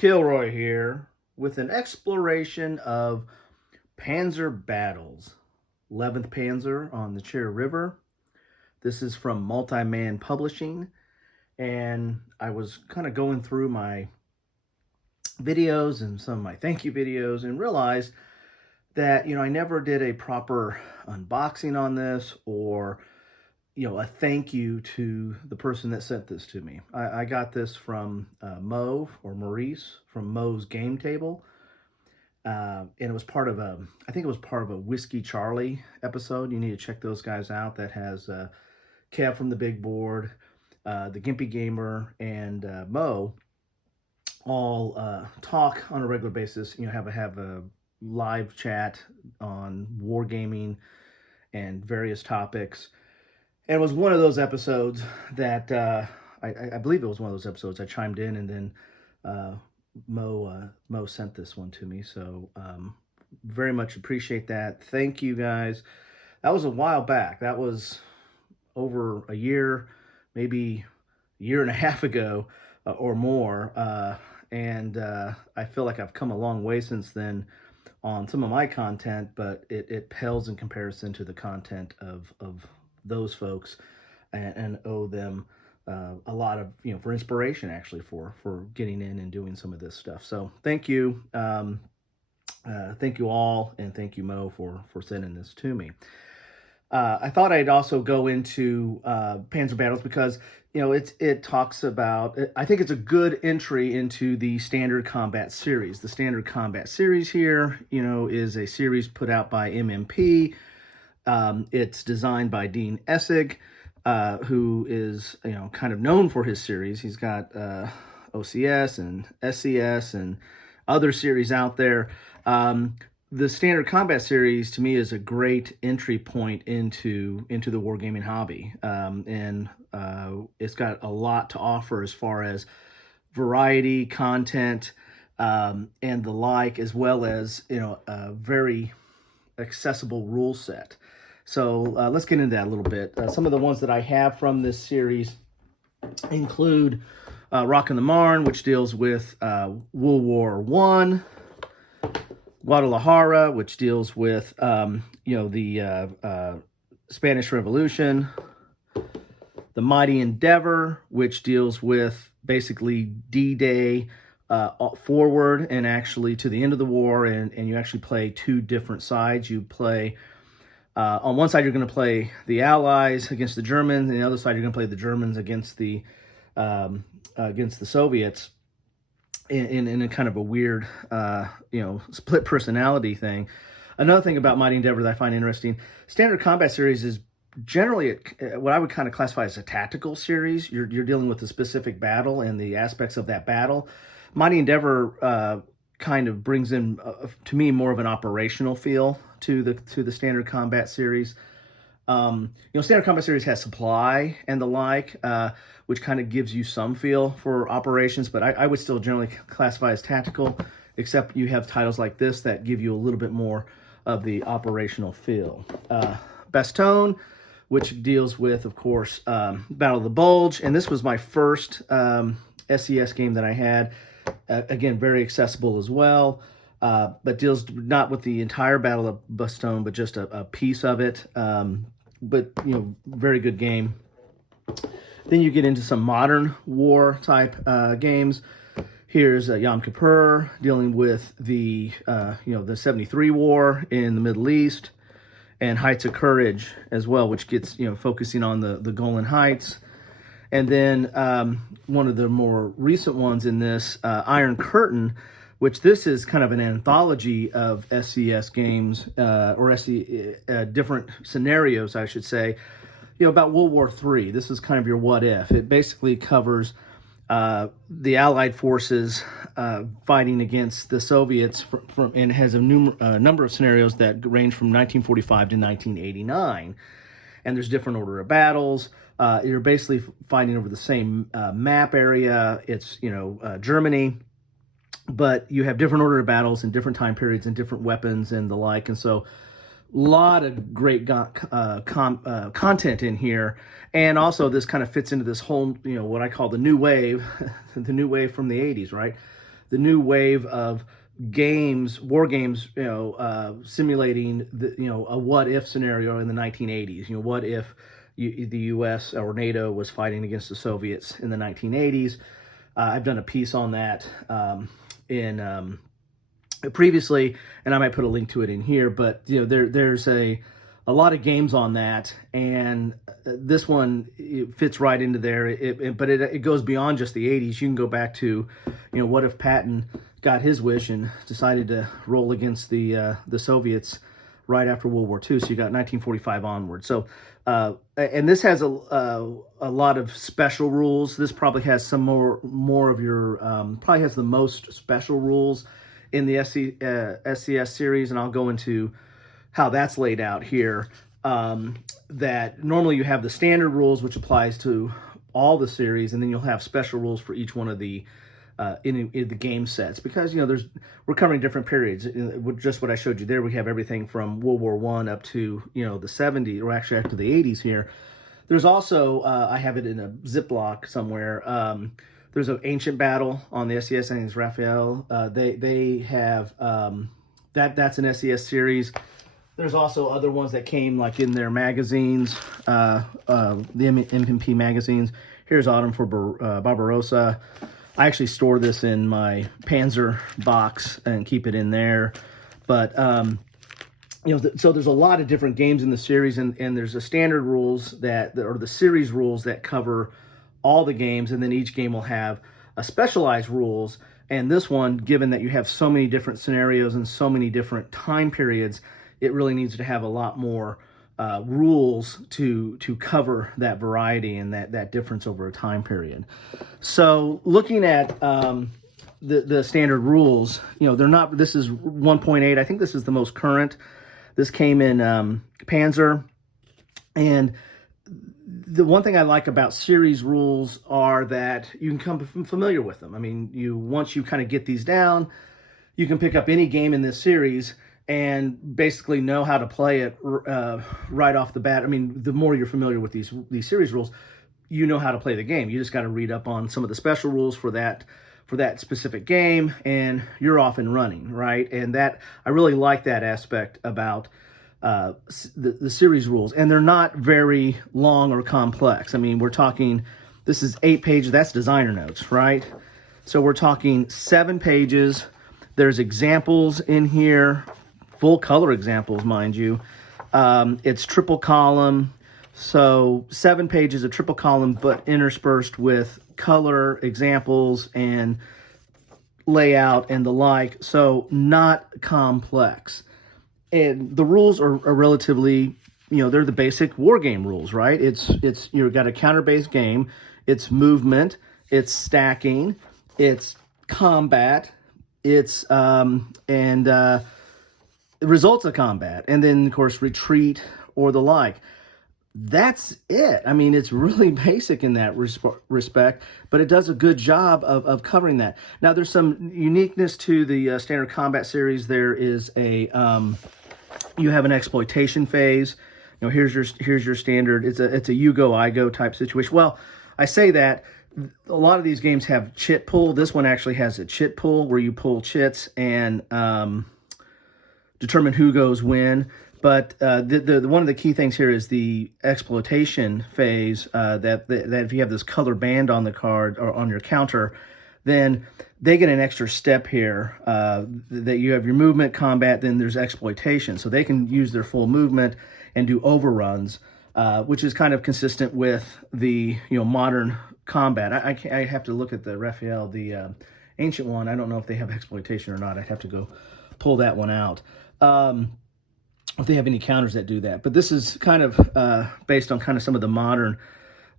Kilroy here with an exploration of Panzer Battles, 11th Panzer on the Chir River. This is from Multi-Man Publishing, and I was kind of going through my videos and some of my thank you videos and realized that, I never did a proper unboxing on this or a thank you to the person that sent this to me. I got this from Mo or Maurice from Mo's Game Table. And it was part of I think it was part of a Whiskey Charlie episode. You need to check those guys out. That has Kev from the Big Board, the Gimpy Gamer, and Mo all talk on a regular basis. Have a live chat on wargaming and various topics. And it was one of those episodes that I believe it was one of those episodes I chimed in, and then Mo sent this one to me. So very much appreciate that. Thank you guys. That was a while back. That was over a year, maybe a year and a half ago or more. And I feel like I've come a long way since then on some of my content, but it pales in comparison to the content of those folks, and owe them a lot of, for inspiration, actually, for getting in and doing some of this stuff. So thank you. Thank you all, and thank you, Mo, for sending this to me. I thought I'd also go into Panzer Battles because, it talks about, I think it's a good entry into the Standard Combat series. The Standard Combat series here, is a series put out by MMP. It's designed by Dean Essig, who is, kind of known for his series. He's got OCS and SCS and other series out there. The Standard Combat series, to me, is a great entry point into the wargaming hobby. And it's got a lot to offer as far as variety, content, and the like, as well as, a very accessible rule set. So let's get into that a little bit. Some of the ones that I have from this series include Rockin' the Marne, which deals with World War I, Guadalajara, which deals with the Spanish Revolution, the Mighty Endeavor, which deals with basically D-Day forward and actually to the end of the war, and you actually play two different sides. You play on one side, you're going to play the Allies against the Germans, and the other side, you're going to play the Germans against the Soviets in a kind of a weird, split personality thing. Another thing about Mighty Endeavor that I find interesting, Standard Combat series is generally what I would kind of classify as a tactical series. You're dealing with a specific battle and the aspects of that battle. Mighty Endeavor kind of brings in, to me, more of an operational feel to the Standard Combat series. Standard Combat series has supply and the like, which kind of gives you some feel for operations, but I would still generally classify as tactical, except you have titles like this that give you a little bit more of the operational feel. Bastogne, which deals with, of course, Battle of the Bulge, and this was my first SCS game that I had. Again, very accessible as well, but deals not with the entire Battle of Bastogne, but just a piece of it. But, very good game. Then you get into some modern war type games. Here's Yom Kippur, dealing with the 73 war in the Middle East, and Heights of Courage as well, which gets, focusing on the Golan Heights. And then one of the more recent ones in this, Iron Curtain, which this is kind of an anthology of SCS games, or different scenarios, I should say, about World War III. This is kind of your what if. It basically covers the Allied forces fighting against the Soviets, and has a number of scenarios that range from 1945 to 1989. And there's different order of battles. You're basically fighting over the same map area. It's, Germany, but you have different order of battles and different time periods and different weapons and the like. And so a lot of great content in here. And also this kind of fits into this whole, what I call the new wave, the new wave from the 80s, right? the new wave of games, war games, simulating a what if scenario in the 1980s. What if the U.S. or NATO was fighting against the Soviets in the 1980s? I've done a piece on that in previously, and I might put a link to it in here. But there's a lot of games on that, and this one fits right into there. But it goes beyond just the 80s. You can go back to, what if Patton got his wish and decided to roll against the Soviets right after World War II. So you got 1945 onward. So and this has a lot of special rules. This probably has some more of your probably has the most special rules in the SCS series, and I'll go into how that's laid out here. That normally you have the standard rules, which applies to all the series, and then you'll have special rules for each one of the in the game sets, because we're covering different periods. Just what I showed you there, we have everything from World War I up to the 70s, or actually up to the 80s here. There's also I have it in a Ziploc somewhere. There's an ancient battle on the SCS. I think it's Raphael. They have that's an SCS series. There's also other ones that came like in their magazines, the MMP magazines. Here's Autumn for Barbarossa. I actually store this in my Panzer box and keep it in there. But, so there's a lot of different games in the series, and there's the standard rules or the series rules that cover all the games, and then each game will have a specialized rules. And this one, given that you have so many different scenarios and so many different time periods, it really needs to have a lot more rules to cover that variety and that difference over a time period. So looking at the standard rules, they're not. This is 1.8. I think this is the most current. This came in Panzer, and the one thing I like about series rules are that you can come familiar with them. I mean, once you kind of get these down, you can pick up any game in this series and basically know how to play it right off the bat. I mean, the more you're familiar with these series rules, you know how to play the game. You just got to read up on some of the special rules for that specific game, and you're off and running, right? And that I really like that aspect about the series rules, and they're not very long or complex. I mean, we're talking, this is 8 pages. That's designer notes, right? So we're talking 7 pages. There's examples in here. Full color examples, mind you. It's triple column, so 7 pages of triple column, but interspersed with color examples and layout and the like. So not complex. And the rules are relatively, they're the basic war game rules, right? It's you've got a counter-based game. It's movement. It's stacking. It's combat. It's results of combat, and then of course retreat or the like. That's it. I mean, it's really basic in that respect, but it does a good job of covering that. Now, there's some uniqueness to the standard combat series. There is you have an exploitation phase. Here's your standard. It's a you go I go type situation. Well, I say that a lot of these games have chit pull. This one actually has a chit pull where you pull chits and determine who goes when. But the one of the key things here is the exploitation phase, that if you have this color band on the card or on your counter, then they get an extra step here, that you have your movement, combat, then there's exploitation. So they can use their full movement and do overruns, which is kind of consistent with the modern combat. I have to look at the Raphael, the ancient one. I don't know if they have exploitation or not. I'd have to go pull that one out. If they have any counters that do that. But this is kind of based on kind of some of the modern,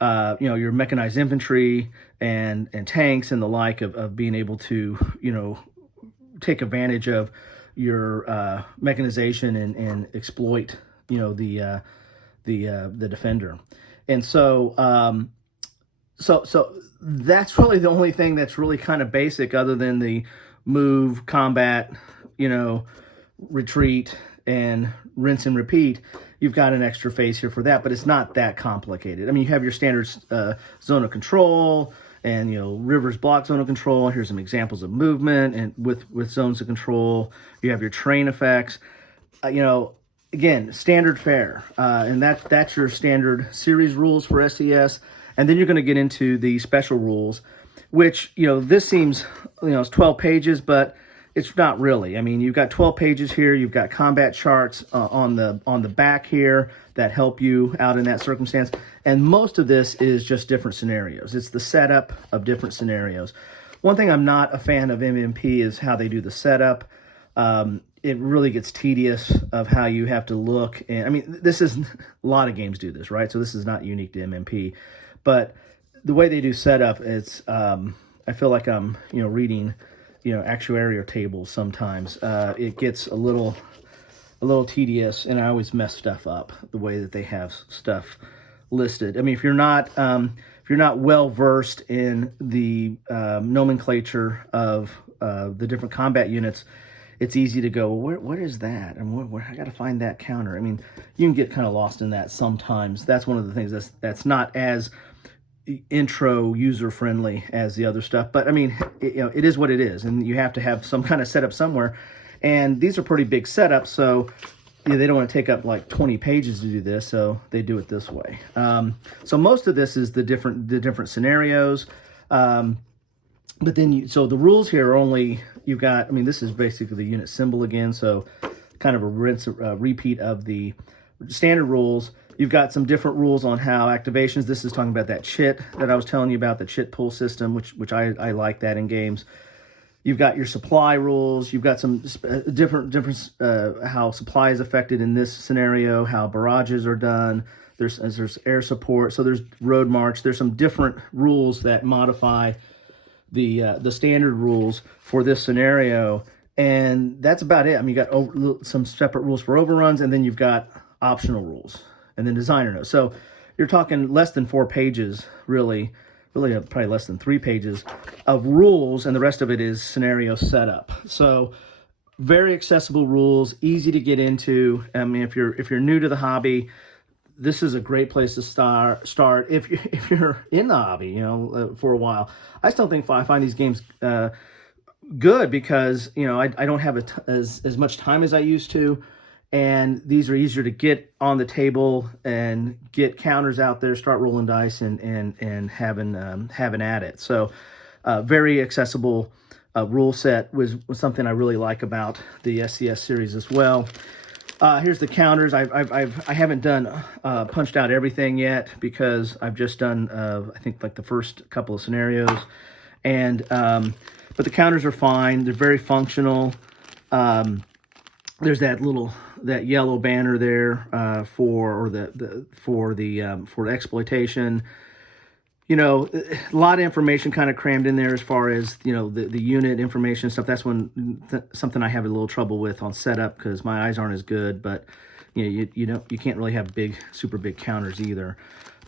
your mechanized infantry and tanks and the like of being able to, take advantage of your mechanization and exploit, the defender. And so, so that's really the only thing that's really kind of basic, other than the move, combat, retreat, and rinse and repeat. You've got an extra phase here for that, but it's not that complicated. I mean, you have your standard zone of control and River's block zone of control. Here's some examples of movement and with zones of control. You have your terrain effects. Again, standard fare, and that's your standard series rules for SCS. And then you're going to get into the special rules, which this seems it's 12 pages, but it's not really. I mean, you've got 12 pages here. You've got combat charts on the back here that help you out in that circumstance. And most of this is just different scenarios. It's the setup of different scenarios. One thing I'm not a fan of MMP is how they do the setup. It really gets tedious of how you have to look. And I mean, this is, a lot of games do this, right? So this is not unique to MMP. But the way they do setup, it's, I feel like I'm, reading, actuarial tables sometimes. It gets a little tedious, and I always mess stuff up the way that they have stuff listed. I mean, if you're not well versed in the nomenclature of the different combat units, it's easy to go, what is that? And where I got to find that counter. I mean, you can get kind of lost in that sometimes. That's one of the things that's not as intro user friendly as the other stuff. But I mean, it is what it is, and you have to have some kind of setup somewhere. And these are pretty big setups, so they don't want to take up like 20 pages to do this, so they do it this way. So most of this is the different scenarios. But then, so the rules here are only, you've got, I mean, this is basically the unit symbol again, so kind of a repeat of the standard rules. You've got some different rules on how activations, this is talking about that chit that I was telling you about, the chit pull system, which I like that in games. You've got your supply rules. You've got some different how supply is affected in this scenario, how barrages are done. There's air support, so there's road march. There's some different rules that modify the standard rules for this scenario, and that's about it. I mean, you got some separate rules for overruns, and then you've got optional rules, and then designer notes. So you're talking less than 4 pages, really probably less than 3 pages of rules, and the rest of it is scenario setup. So very accessible rules, easy to get into. I mean, if you're new to the hobby, this is a great place to start. If you're in the hobby, for a while, I still think I find these games good because I don't have as much time as I used to, and these are easier to get on the table and get counters out there, start rolling dice, and having at it. So very accessible rule set was something I really like about the SCS series as well. Here's the counters. I haven't done punched out everything yet because I've just done I think like the first couple of scenarios, and but the counters are fine. They're very functional. There's that yellow banner there for exploitation. A lot of information kind of crammed in there as far as, the unit information stuff. That's something I have a little trouble with on setup because my eyes aren't as good, but you can't really have super big counters either.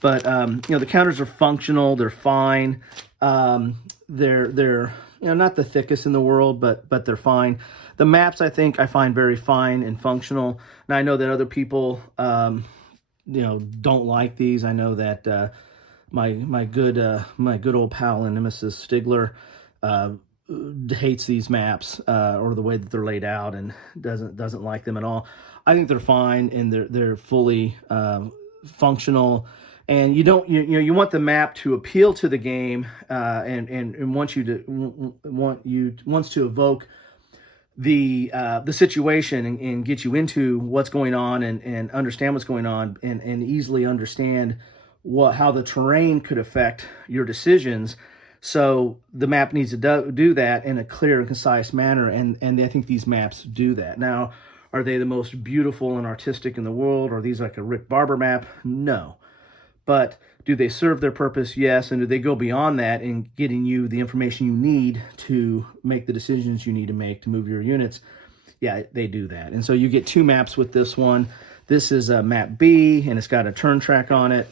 But, the counters are functional. They're fine. They're not the thickest in the world, but they're fine. The maps, I find very fine and functional. Now I know that other people, don't like these. I know that, my good old pal and nemesis Stigler hates these maps or the way that they're laid out and doesn't like them at all. I think they're fine and they're fully functional. And you want the map to appeal to the game and wants to evoke the situation and get you into what's going on and understand what's going on and easily understand how the terrain could affect your decisions. So the map needs to do that in a clear and concise manner, and I think these maps do that. Now, are they the most beautiful and artistic in the world? Are these like a Rick Barber map? No. But do they serve their purpose? Yes. And do they go beyond that in getting you the information you need to make the decisions you need to make to move your units? Yeah, they do that. And so you get 2 maps with this one. This is a map B, and it's got a turn track on it.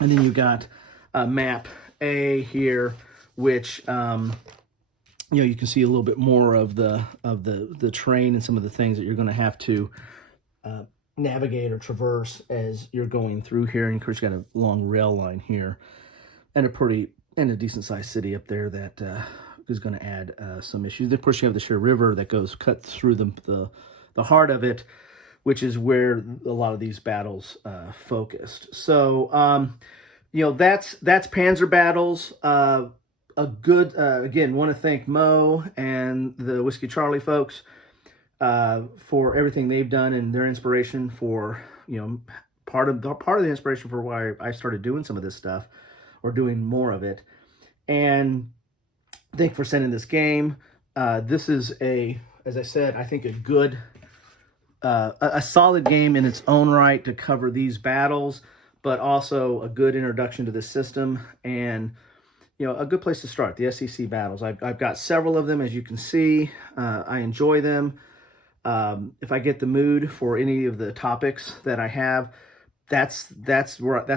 And then you got map A here, which you can see a little bit more of the terrain and some of the things that you're going to have to navigate or traverse as you're going through here. And of course, you got a long rail line here and a pretty and a decent sized city up there that is going to add some issues. Of course, you have the Chir River that cuts through the heart of it, which is where a lot of these battles focused. So, that's Panzer Battles. A good, again, want to thank Mo and the Whiskey Charlie folks for everything they've done and their inspiration for, part of the inspiration for why I started doing some of this stuff or doing more of it. And thank you for sending this game. This is as I said, I think a good, a solid game in its own right to cover these battles, but also a good introduction to the system and, a good place to start, the SCC battles. I've got several of them, as you can see. I enjoy them. If I get the mood for any of the topics that I have, that's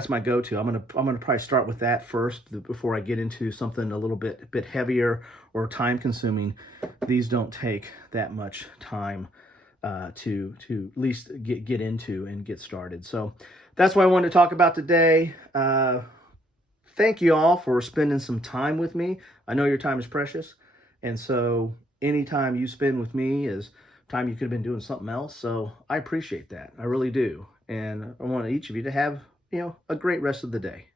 my go-to. I'm gonna probably start with that first before I get into something a little bit heavier or time-consuming. These don't take that much time to at least get into and get started. So that's what I wanted to talk about today. Thank you all for spending some time with me. I know your time is precious, and so any time you spend with me is time you could have been doing something else. So I appreciate that. I really do. And I want each of you to have, a great rest of the day.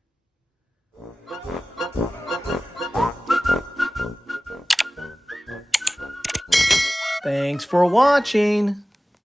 Thanks for watching.